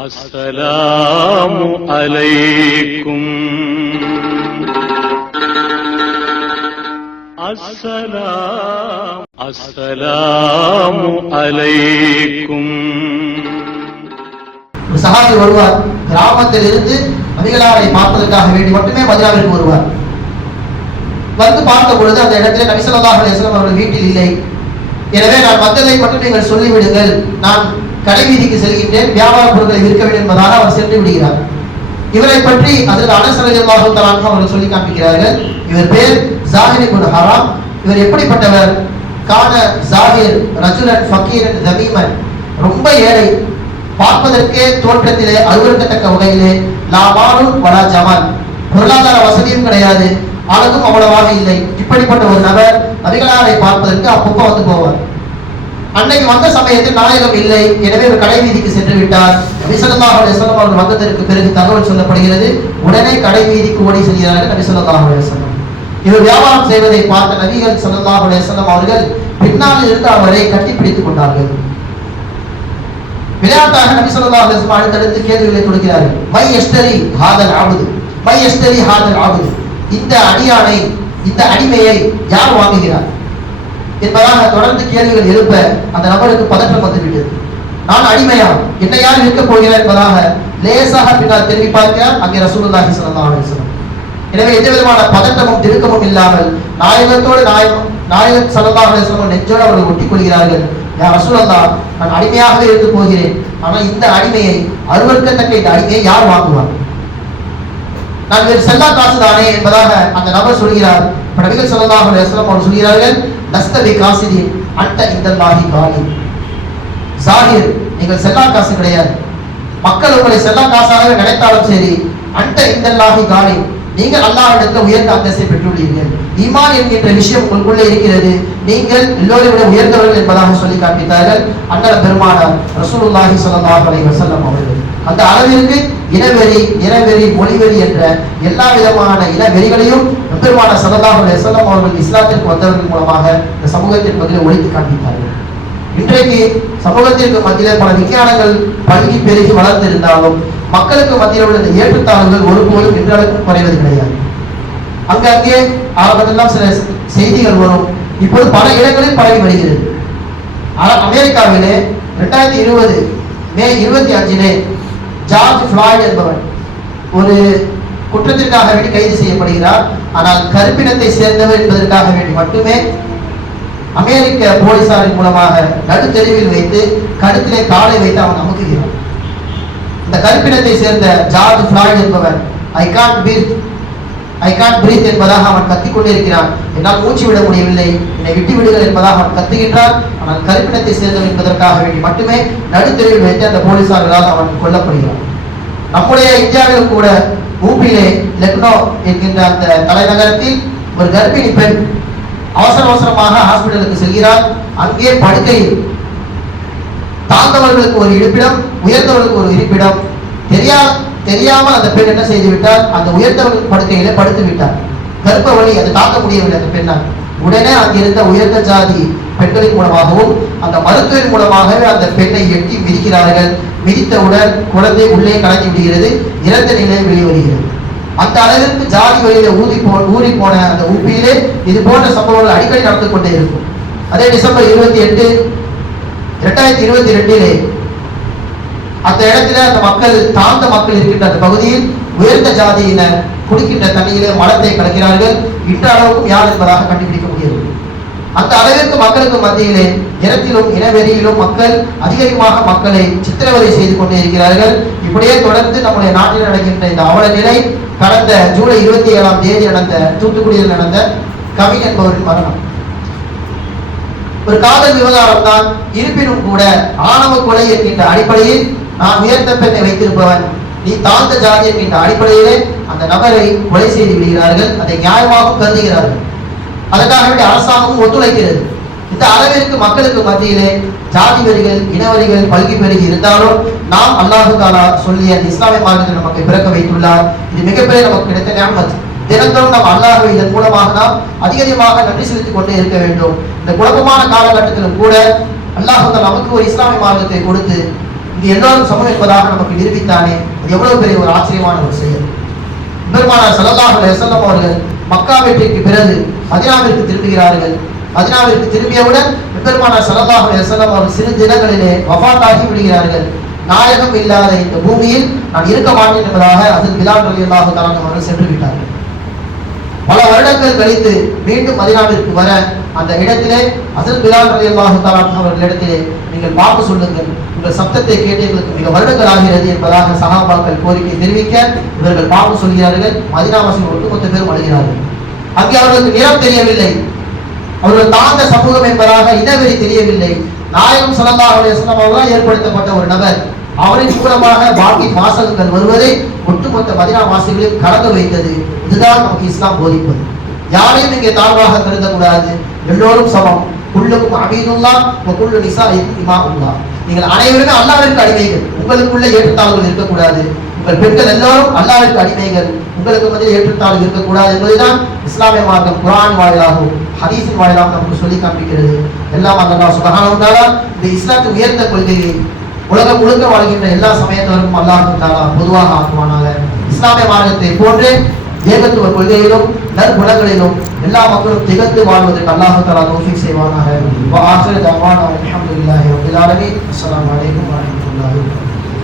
அஸ்ஸலாமு அலைக்கும். அஸ்ஸலாமு அலைக்கும். ஒரு சஹாபி வருவார், கிராமத்தில் இருந்து நபிகளாரை பார்ப்பதற்காக வேண்டி மட்டுமே மதீனாவிற்கு வருவார். வந்து பார்த்த பொழுது அந்த இடத்துல நபி ஸல்லல்லாஹு அலைஹி வஸல்லம் அவர்கள் வீட்டில் இல்லை. எனவே நான் வந்ததை மட்டும் நீங்கள் சொல்லிவிடுங்கள், நான் கடை வீதிக்கு செல்கின்றேன், வியாபார பொருட்களை விற்க வேண்டும் என்பதாக அவர் சென்று விடுகிறார். இவரை பற்றி அதில் அனஸ் ரலியல்லாஹு தஆலா அன்ஹு அவர்கள் சொல்லி காண்பிக்கிறார்கள். இவர் பேர் ஸாஹிர் இப்னு ஹராம். இவர் எப்படிப்பட்டவர்? கான ஸாஹிர் ரஜுலன் ஃபகீரன் தமீமன், ரொம்ப ஏழை, பார்ப்பதற்கே தோற்றத்திலே அருவருக்கத்தக்க வகையிலே லாமானும் வலா ஜமால், பொருளாதார வசதியும் கிடையாது, அழகும் அவ்வளவாக இல்லை. இப்படிப்பட்ட ஒரு நபர் நபிகளாரை பார்ப்பதற்கு அப்பப்போ வந்து போவார். அன்னைக்கு வந்த சமயத்தில் நாயகம் இல்லை. எனவே ஒரு கடை வீதிக்கு சென்று விட்டார். நபி ஸல்லல்லாஹு அலைஹி வஸல்லம் அவர்கள் வந்ததற்கு பிறகு தகவல் சொல்லப்படுகிறது. உடனே கடை வீதிக்கு ஓடி செல்கிறார்கள் நபி ஸல்லல்லாஹு அலைஹி வஸல்லம். இவர் வியாபாரம் செய்வதை பார்த்த நபிகள் ஸல்லல்லாஹு அலைஹி வஸல்லம் அவர்கள் பின்னால் இருந்து அவரை கட்டிப்பிடித்துக் கொண்டார்கள். விளையாட்டாக நபி ஸல்லல்லாஹு அலைஹி வஸல்லம் அடுத்தடுத்து கேள்விகளை கொடுக்கிறார்கள். மை யஷ்தரி ஹாதல் அப்து, மை யஷ்தரி ஹாதல் அப்து, இந்த அடியானை, இந்த அடிமையை யார் வாங்குகிறார் என்பதாக தொடர்ந்து கேள்விகள் எழுப்ப அந்த நபருக்கு பதற்றம் வந்துவிட்டது. நான் அடிமையா, என்னை யார் விற்க போகிறார் என்பதாக லேசாக பின்னால் திரும்பி பார்க்கிறார் அங்கே ரசூலுல்லாஹி ஸல்லல்லாஹு அலைஹி வஸல்லம். எனவே எந்த விதமான பதற்றமும் திருக்கமும் இல்லாமல் நாயகத்தோடு நாயகம் ஸல்லல்லாஹு அலைஹி வஸல்லம் நெஞ்சோடு அவர்கள் ஒட்டிக் கொள்கிறார்கள். யா ரசூலல்லாஹ், நான் அடிமையாகவே இருந்து போகிறேன், ஆனால் இந்த அடிமையை, அருவருக்கத்தக்க இந்த அடிமையை யார் வாங்குவார்? நான் வேறு செல்லா காசு தானே என்பதாக அந்த நபர் சொல்கிறார். நபிகள் ஸல்லல்லாஹு அலைஹி வஸல்லம் அவர்கள் சொல்கிறார்கள், லஸ்தபி காசிதீன் அன்த இந்தல்லாஹி காலி. ஸாஹிர், நீங்கள் செல்லா காசு கிடையாது, மக்கள் உங்களை செல்லா காசாகவே நினைத்தாலும் சரி, அன்த இந்தல்லாஹி காலி, நீங்கள் அல்லாஹ்விடத்தில் உயர்ந்த அந்தஸ்தை பெற்றுள்ளீர்கள், ஈமான் என்கின்ற விஷயம் உங்களுக்குள்ளே இருக்கிறது, நீங்கள் எல்லோரை விட உயர்ந்தவர்கள் என்பதாக சொல்லி காண்பித்தார்கள் அண்ணல் பெருமானார் ரசூலுல்லாஹி ஸல்லல்லாஹு அலைஹி வஸல்லம் அவர்கள். அந்த அளவிற்கு இனவெறி, நிறவெறி, மொழிவெறி என்ற எல்லா விதமான இனவெறிகளையும் பெருமானார் ஸல்லல்லாஹு அலைஹி வஸல்லம் அவர்கள் இஸ்லாத்திற்கு வந்தவர்கள் மூலமாக இந்த சமூகத்தின் மத்தியில் ஒழித்து காண்பித்தார்கள். இன்றைக்கு சமூகத்திற்கு மத்தியில் பல விஞ்ஞானங்கள் பல்கி பெருகி வளர்ந்திருந்தாலும் மக்களுக்கு மத்தியில் உள்ள இந்த ஏற்றத்தாழ்வுகள் ஒருபோதும் இன்றளவுக்கு குறைவது கிடையாது. அங்கே ஆரம்பத்திலாம் சில செய்திகள் வரும், இப்போது பல இடங்களில் பரவி வருகிறது. அமெரிக்காவிலே 2020 மே 25 ஜார்ஜ் ஃபிளாய்ட் என்பவர் ஒரு குற்றத்திற்காக வேண்டி கைது செய்யப்படுகிறார். ஆனால் கருப்பினத்தை சேர்ந்தவர் என்பதற்காக வேண்டி மட்டுமே அமெரிக்க போலீசாரின் மூலமாக நடுத்தெருவில் வைத்து கழுத்திலே காலை வைத்து அவன் அமுக்குகிறார். இந்த கருப்பினத்தை சேர்ந்த ஜார்ஜ் ஃபிளாய்ட் என்பவர் ஐ கான்ட் பிரீத் என்பதாக அவன் கத்திக்கொண்டே இருக்கிறான். என்னால் மூச்சு விட முடியவில்லை, என்னை விட்டு விடுங்கள் என்பதாக அவன் கத்துகின்றான். ஆனால் கருப்பினத்தை சேர்ந்தவன் என்பதற்காக வேண்டி மட்டுமே நடுத்தெருவில் வைத்து அந்த போலீசார்களால் அவன் கொல்லப்படுகிறான். நம்முடைய இந்தியாவில் கூட ஊபியிலே லக்னோ என்கின்ற அந்த தலைநகரத்தில் ஒரு கர்ப்பிணி பெண் அவசரமாக ஹாஸ்பிட்டலுக்கு செல்கிறார். அங்கே படுக்கையில் தாழ்ந்தவர்களுக்கு ஒரு இருப்பிடம், உயர்ந்தவர்களுக்கு ஒரு இருப்பிடம், தெரியாமல் அந்த பெண் என்ன செய்து விட்டார், அந்த உயர்ந்தவர்கள் படுக்கையில படுத்து விட்டார். கர்ப்ப வலி அது தாக்க முடியவில்லை அந்த பெண்ணால். உடனே அங்கிருந்த உயர்ந்த ஜாதி பெண்களின் மூலமாகவும் அந்த மருத்துவரின் மூலமாகவே அந்த பெண்ணை எட்டி மிதிக்கிறார்கள். மிதித்தவுடன் குழந்தை உள்ளே கலங்கி விடுகிறது, இறந்த நிலையை வெளிவருகிறது. அந்த அளவிற்கு ஜாதி வழியில ஊறி போன அந்த ஊப்பியிலே இது போன்ற சம்பவங்கள் அடிக்கடி நடந்து கொண்டே இருக்கும். அதே டிசம்பர் 28, 2022 அந்த இடத்துல அந்த மக்கள், தாழ்ந்த மக்கள் இருக்கின்ற அந்த பகுதியில் உயர்ந்த ஜாதியினர் குடிக்கின்ற தண்ணியிலே மலத்தை கலக்கிறார்கள். இன்ற அளவுக்கும் யார் என்பதாக கண்டுபிடிக்க முடியாது. அந்த அளவிற்கு மக்களுக்கு மத்தியிலே நிறத்திலும் இனவெறியிலும் மக்கள் அதிகமாக மக்களை சித்திரவதை செய்து கொண்டே இருக்கிறார்கள். இப்படியே தொடர்ந்து நம்முடைய நாட்டில் நடக்கின்ற இந்த அவல நிலை கடந்த ஜூலை 27 நடந்த தூத்துக்குடியில் நடந்த கவின் என்பவரின் மரணம் ஒரு காதல் விவகாரம் தான். இருப்பினும் கூட ஆணவ கொலை என்கின்ற அடிப்படையில் நான் உயர்ந்த பெண்ணை வைத்திருப்பவன், நீ தாழ்ந்த ஜாதி என்கின்ற அடிப்படையிலே அந்த நபரை கொலை செய்து விடுகிறார்கள். அதை நியாயமாக கருதுகிறார்கள். அதற்காக வேண்டிய அரசாங்கமும் ஒத்துழைக்கிறது. இந்த அளவிற்கு மக்களுக்கு மத்தியிலே ஜாதி வரிகள், இனவரிகள் பல்கி பெருகி இருந்தாலும் நாம் அல்லாஹு தாலா சொல்லிய இஸ்லாமிய மார்க்கத்தில் நமக்கு பிறக்க வைத்துள்ளார். இது மிகப்பெரிய நமக்கு கிடைத்த நியாமத். தினந்தோறும் நாம் அல்லாஹ்வை இதன் மூலமாக நாம் அதிகமாக நன்றி செலுத்திக் கொண்டே இருக்க வேண்டும். இந்த குழப்பமான காலகட்டத்திலும் கூட அல்லாஹ் நமக்கு ஒரு இஸ்லாமிய மார்க்கத்தை கொடுத்து இங்கு எல்லோரும் சமம் என்பதாக நமக்கு நிரூபித்தானே, அது எவ்வளவு பெரிய ஒரு ஆச்சரியமான ஒரு செயல். பெருமானார் ஸல்லல்லாஹு அலைஹி வஸல்லம் அவர்கள் மக்கா வெற்றிக்கு பிறகு மதீனாவிற்கு திரும்புகிறார்கள். மதீனாவிற்கு திரும்பியவுடன் பெருமானார் ஸல்லல்லாஹு அலைஹி வஸல்லம் அவர்கள் சிறு தினங்களிலே வஃபாத்தாகி விடுகிறார்கள். நாயகம் இல்லாத இந்த பூமியில் நான் இருக்க மாட்டேன் என்பதாக ஹஜ்ரத் பிலால் ரலியல்லாஹு தஆலா அவர்கள் சென்று விட்டார்கள். பல வருடங்கள் கழித்து மீண்டும் மதீனாவிற்கு வர அந்த இடத்திலே ஹஜ்ரத் பிலால் ரலியல்லாஹு தஆலா அவர்களிடத்திலே நீங்கள் வாக்கு சொல்லுங்கள், உங்கள் சப்தத்தை கேட்டு எங்களுக்கு மிக வருடங்கள் ஆகிறது என்பதாக சஹாபாக்கள் கோரிக்கை தெரிவிக்க இவர்கள் வாக்கு சொல்கிறார்கள். மதீனாவாசிகள் ஒட்டுமொத்த பேரும் அழுகிறார்கள். அங்கே அவர்களுக்கு நிறம் தெரியவில்லை, அவர்கள் தாழ்ந்த சமூகம் என்பதாக இனவெறி தெரியவில்லை. நாயகம் ஸல்லல்லாஹு அலைஹி வஸல்லம் அவர்களால் ஏற்படுத்தப்பட்ட ஒரு நபர், அவரின் மூலமாக பாக்கி வாசகங்கள் வருவதை ஒட்டுமொத்த மதீனா வாசிகளையும் கலங்க வைத்தது. இதுதான் நமக்கு இஸ்லாம் போதிப்பது. யாரையும் இங்கே தாழ்வாக கருதக்கூடாது, எல்லோரும் சமம். குல்லுக்கும் அபீதுல்லாஹ் வ குல்லு நிசாஇக்கும் இமாஉல்லாஹ். நீங்கள் அனைவருமே அல்லாஹ்விற்கு அடிமைகள், உங்களுக்குள்ள ஏற்றத்தாழ்வுகள் இருக்கக்கூடாது. உங்கள் பெண்கள் எல்லோரும் அல்லாஹ்விற்கு அடிமைகள், உங்களுக்கு மத்தியில் ஏற்றத்தாழ்வு இருக்கக்கூடாது என்பதுதான் இஸ்லாமிய மார்க்கம் குர்ஆன் வாயிலாகவும் ஹதீஸின் வாயிலாகவும் நமக்கு சொல்லி காண்பிக்கிறது. எல்லாம் அல்லாஹ் சுப்ஹானஹு வ தஆலா இந்த இஸ்லாத்தை உயர்ந்த கொள்கையை உலகம் முழுக்க வாழ்கின்ற எல்லா சமயத்தவருக்கும் அல்லாஹ் தஆலா பொதுவாக ஆக்குவானாக. இஸ்லாமிய மார்க்கத்தை போன்றே ஏகத்துவ கொள்கையிலும் நற்குணங்களிலும் எல்லா மக்களும் திகழ்ந்து வாழ்வதற்கு அல்லாஹ் தஆலா தௌஃபீக் செய்வானாக. வ ஆகிரு தஅவானா அல்ஹம்துலில்லாஹி ரப்பில் ஆலமீன். அஸ்ஸலாமு அலைக்கும் வ ரஹ்மத்துல்லாஹி வ பரகாத்துஹு.